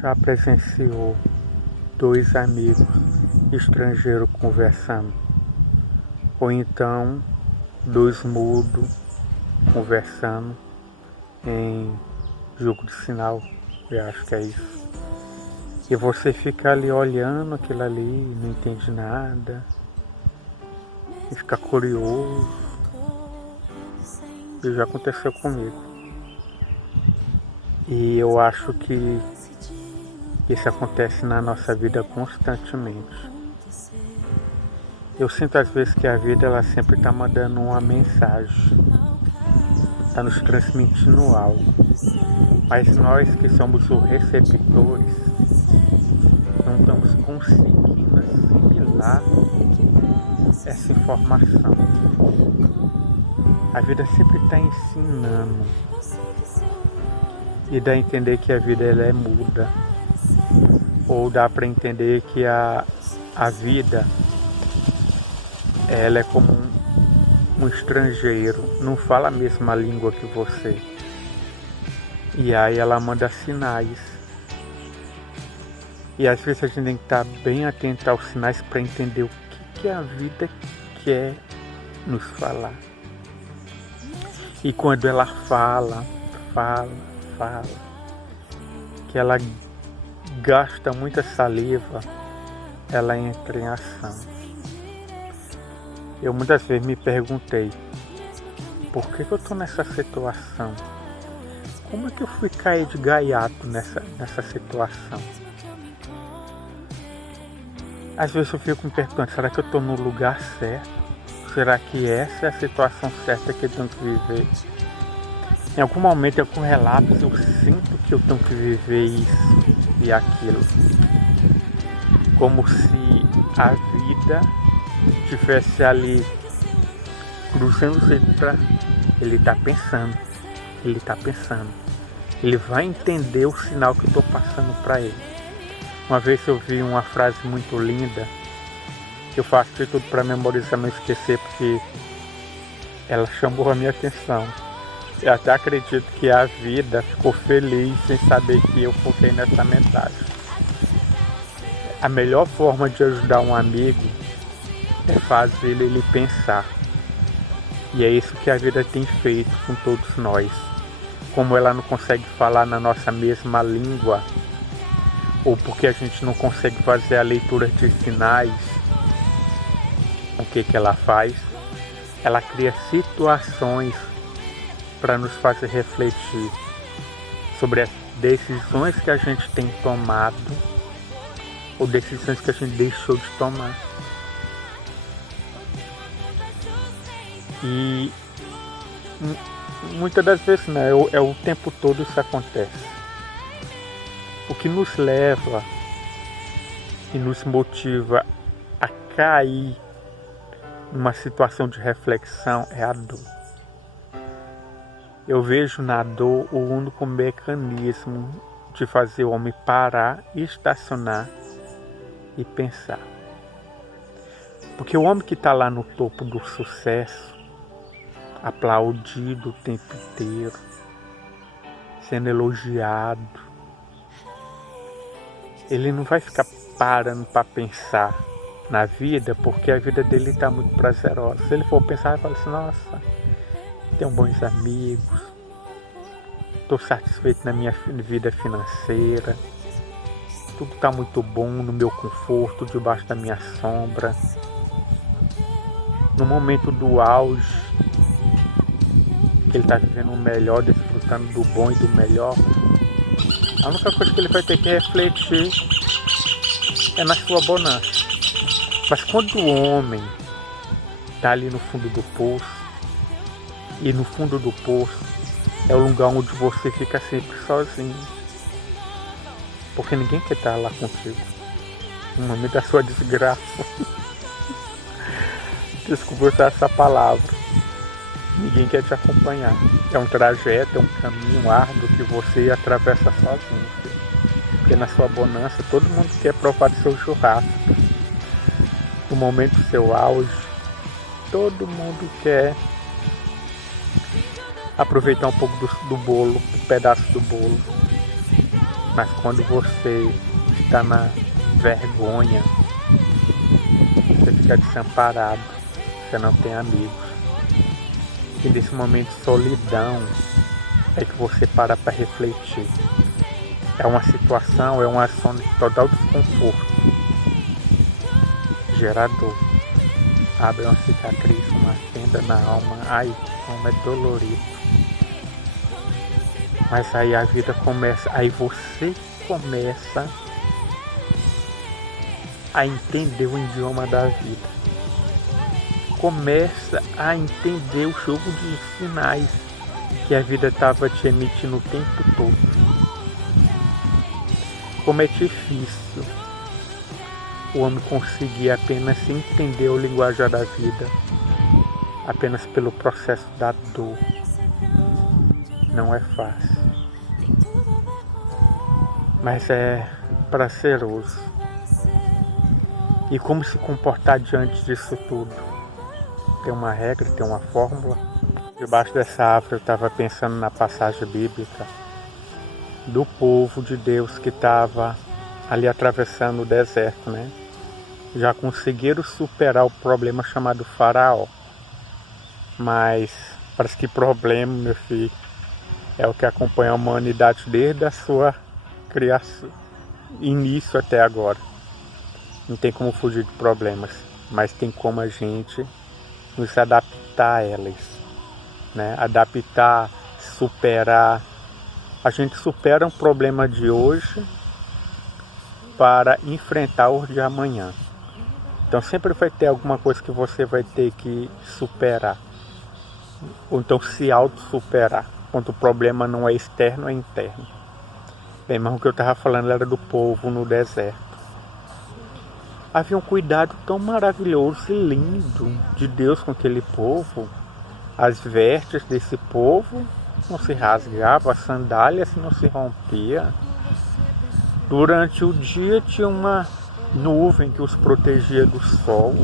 Já presenciou dois amigos estrangeiros conversando? Ou então dois mudos conversando em jogo de sinal? Eu acho que é isso. E você fica ali olhando aquilo ali, não entende nada, e fica curioso. Isso já aconteceu comigo. E eu acho que isso acontece na nossa vida constantemente. Eu sinto às vezes que a vida ela sempre está mandando uma mensagem, está nos transmitindo algo. Mas nós que somos os receptores, não estamos conseguindo assimilar essa informação. A vida sempre está ensinando. E dá a entender que a vida ela é muda. Ou dá para entender que a vida ela é como um estrangeiro, não fala a mesma língua que você. E aí ela manda sinais. E às vezes a gente tem que estar bem atento aos sinais para entender o que a vida quer nos falar. E quando ela fala, que ela gasta muita saliva, ela entra em ação. Eu muitas vezes me perguntei, por que eu estou nessa situação? Como é que eu fui cair de gaiato nessa situação? Às vezes eu fico me perguntando, será que eu estou no lugar certo? Será que essa é a situação certa que eu tenho que viver? Em algum momento, em algum relapso, eu sinto que eu tenho que viver isso e aquilo. Como se a vida estivesse ali cruzando o centro para ele está pensando. Ele vai entender o sinal que eu estou passando para ele. Uma vez eu vi uma frase muito linda, que eu faço de tudo para memorizar, não esquecer, porque ela chamou a minha atenção. Eu até acredito que a vida ficou feliz em saber que eu foquei nessa mensagem. A melhor forma de ajudar um amigo é fazer ele pensar. E é isso que a vida tem feito com todos nós. Como ela não consegue falar na nossa mesma língua, ou porque a gente não consegue fazer a leitura de sinais, o que ela faz? Ela cria situações para nos fazer refletir sobre as decisões que a gente tem tomado ou decisões que a gente deixou de tomar. E muitas das vezes, né, é o tempo todo isso acontece. O que nos leva e nos motiva a cair numa situação de reflexão é a dor. Eu vejo na dor o único mecanismo de fazer o homem parar, estacionar e pensar. Porque o homem que está lá no topo do sucesso, aplaudido o tempo inteiro, sendo elogiado, ele não vai ficar parando para pensar na vida, porque a vida dele está muito prazerosa. Se ele for pensar, ele fala assim, nossa, tenho bons amigos, estou satisfeito na minha vida financeira, tudo está muito bom no meu conforto, debaixo da minha sombra. No momento do auge, que ele está vivendo o melhor, desfrutando do bom e do melhor, a única coisa que ele vai ter que refletir é na sua bonança. Mas quando o homem está ali no fundo do poço, e no fundo do poço é o lugar onde você fica sempre sozinho, porque ninguém quer estar lá contigo no momento da sua desgraça. Desculpa usar essa palavra. Ninguém quer te acompanhar. É um trajeto, é um caminho árduo que você atravessa sozinho. Porque na sua bonança todo mundo quer provar do seu churrasco. No momento do seu auge, todo mundo quer aproveitar um pouco do bolo, um pedaço do bolo. Mas quando você está na vergonha, você fica desamparado, você não tem amigos. E nesse momento de solidão é que você para refletir. É uma situação, é uma zona de total desconforto. Gerador. Abre uma cicatriz, uma fenda na alma. Ai, como é dolorido. Mas aí a vida começa, aí você começa a entender o idioma da vida. Começa a entender o jogo de sinais que a vida estava te emitindo o tempo todo. Como é difícil o homem conseguir apenas entender o linguajar da vida apenas pelo processo da dor. Não é fácil, mas é prazeroso. E como se comportar diante disso tudo? Tem uma regra, tem uma fórmula. Debaixo dessa árvore eu estava pensando na passagem bíblica do povo de Deus que estava ali atravessando o deserto, né? Já conseguiram superar o problema chamado Faraó. Mas parece que problema, meu filho, é o que acompanha a humanidade desde a sua criação, início até agora. Não tem como fugir de problemas, mas tem como a gente nos adaptar a elas, né? Adaptar, superar. A gente supera um problema de hoje para enfrentar o de amanhã. Então sempre vai ter alguma coisa que você vai ter que superar. Ou então se auto-superar. Quando o problema não é externo, é interno. Bem, mas o que eu estava falando era do povo no deserto. Havia um cuidado tão maravilhoso e lindo de Deus com aquele povo. As vestes desse povo não se rasgavam, as sandálias não se rompiam. Durante o dia tinha uma nuvem que os protegia do sol.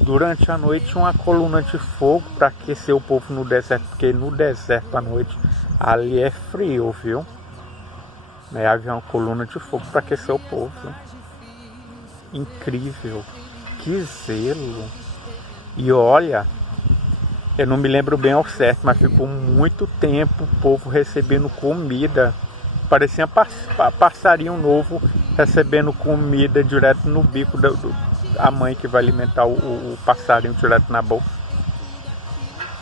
Durante a noite tinha uma coluna de fogo para aquecer o povo no deserto, porque no deserto à noite ali é frio, viu? Havia uma coluna de fogo para aquecer o povo. Incrível, que zelo. E olha, eu não me lembro bem ao certo, mas ficou muito tempo o povo recebendo comida. Parecia passarinho novo recebendo comida direto no bico da mãe que vai alimentar o passarinho direto na boca.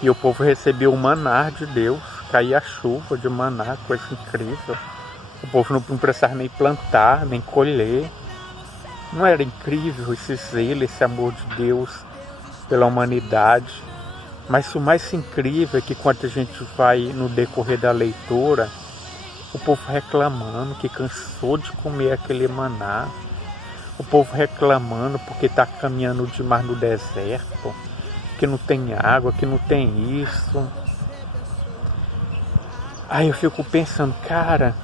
E o povo recebia o maná de Deus, caía a chuva de maná, coisa incrível. O povo não precisava nem plantar, nem colher. Não era incrível esse zelo, esse amor de Deus pela humanidade? Mas o mais incrível é que quando a gente vai no decorrer da leitura, o povo reclamando que cansou de comer aquele maná. O povo reclamando porque está caminhando demais no deserto, que não tem água, que não tem isso. Aí eu fico pensando, cara,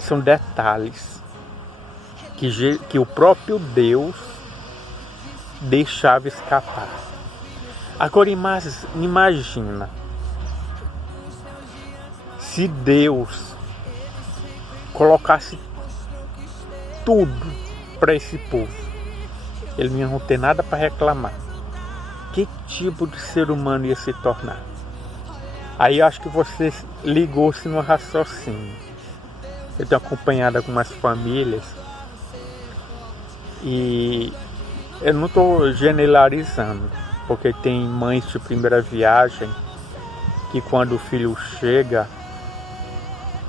são detalhes que o próprio Deus deixava escapar. Agora imagina se Deus colocasse tudo para esse povo, ele não ia ter nada para reclamar. Que tipo de ser humano ia se tornar? Aí eu acho que você ligou-se no raciocínio. Eu tenho acompanhado algumas famílias e eu não estou generalizando, porque tem mães de primeira viagem que quando o filho chega,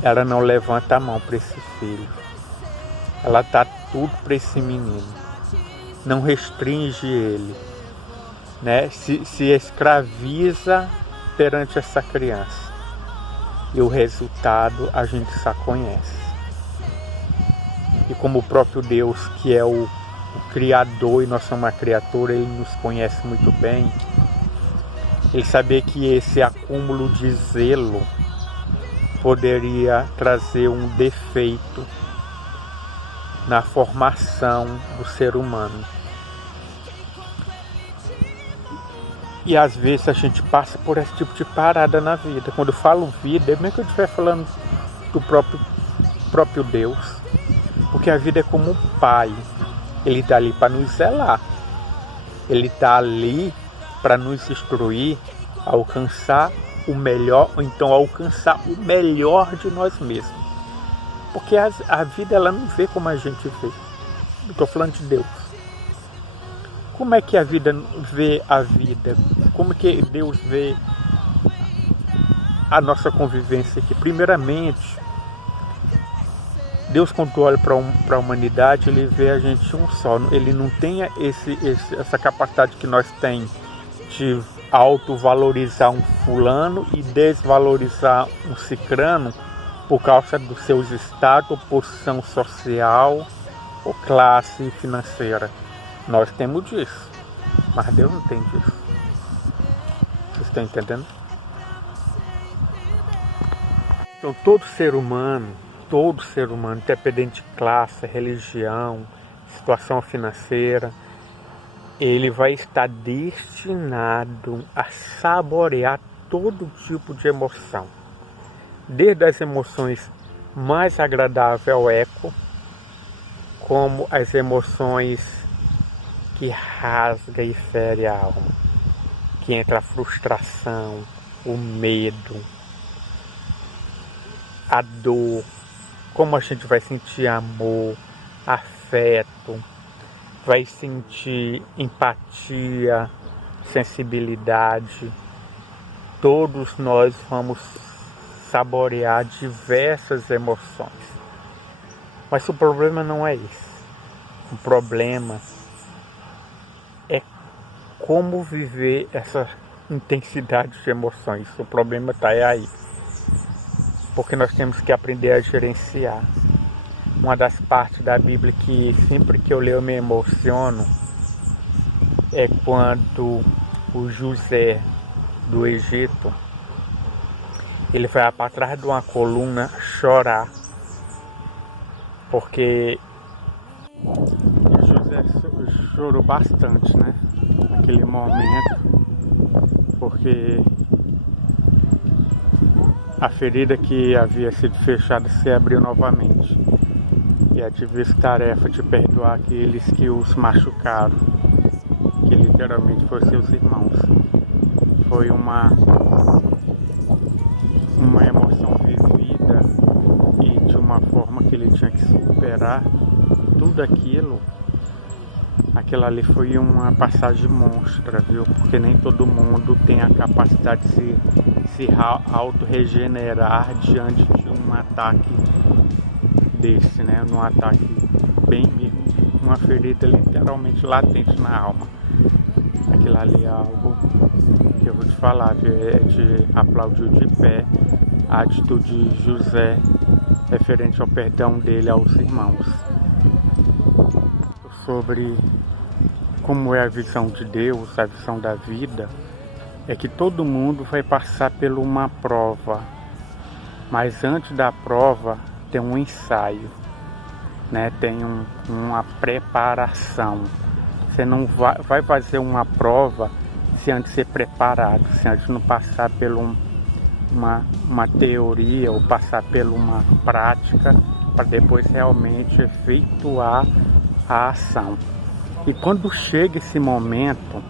ela não levanta a mão para esse filho. Ela dá tudo para esse menino. Não restringe ele, né? Se escraviza perante essa criança. E o resultado a gente só conhece. E como o próprio Deus, que é o Criador e nós somos uma criatura, ele nos conhece muito bem. Ele sabia que esse acúmulo de zelo poderia trazer um defeito na formação do ser humano. E às vezes a gente passa por esse tipo de parada na vida. Quando eu falo vida, é mesmo que eu estiver falando do próprio próprio Deus, porque a vida é como um pai, ele está ali para nos zelar, ele está ali para nos instruir a alcançar o melhor, ou então alcançar o melhor de nós mesmos, porque a vida ela não vê como a gente vê, eu estou falando de Deus. Como é que a vida vê a vida? Como que Deus vê a nossa convivência aqui? Primeiramente, Deus, quando olha para a humanidade, ele vê a gente um só. Ele não tem essa capacidade que nós temos de autovalorizar um fulano e desvalorizar um cicrano por causa dos seus status, ou posição social ou classe financeira. Nós temos disso, mas Deus não tem disso. Vocês estão entendendo? Então todo ser humano, independente de classe, religião, situação financeira, ele vai estar destinado a saborear todo tipo de emoção. Desde as emoções mais agradáveis ao eco, como as emoções que rasga e fere a alma, que entra a frustração, o medo, a dor, como a gente vai sentir amor, afeto, vai sentir empatia, sensibilidade. Todos nós vamos saborear diversas emoções. Mas o problema não é esse. O problema é como viver essa intensidade de emoções. O problema está aí. Porque nós temos que aprender a gerenciar. Uma das partes da Bíblia que sempre que eu leio eu me emociono é quando o José do Egito, ele vai para trás de uma coluna chorar, porque José chorou bastante, né, naquele momento, porque a ferida que havia sido fechada se abriu novamente. E a difícil tarefa de perdoar aqueles que os machucaram, que literalmente foram seus irmãos. Foi uma emoção vivida e de uma forma que ele tinha que superar tudo aquilo. Aquilo ali foi uma passagem monstra, viu? Porque nem todo mundo tem a capacidade de se auto-regenerar diante de um ataque desse, né? Num ataque bem mesmo, uma ferida literalmente latente na alma. Aquilo ali é algo que eu vou te falar, viu? É de aplaudir de pé a atitude de José referente ao perdão dele aos irmãos. Sobre como é a visão de Deus, a visão da vida, é que todo mundo vai passar por uma prova, mas antes da prova tem um ensaio, né? Tem uma preparação. Você não vai fazer uma prova se antes ser preparado, se antes não passar por uma teoria ou passar por uma prática para depois realmente efetuar a ação. E quando chega esse momento,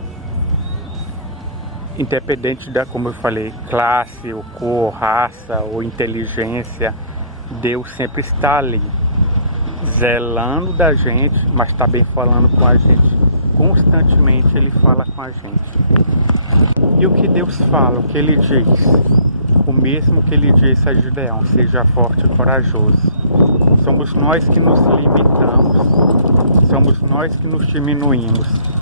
independente da, como eu falei, classe, ou cor, raça ou inteligência, Deus sempre está ali, zelando da gente, mas também falando com a gente. Constantemente Ele fala com a gente. E o que Deus fala, o que Ele diz? O mesmo que Ele disse a Gideão: seja forte e corajoso. Somos nós que nos limitamos, somos nós que nos diminuímos.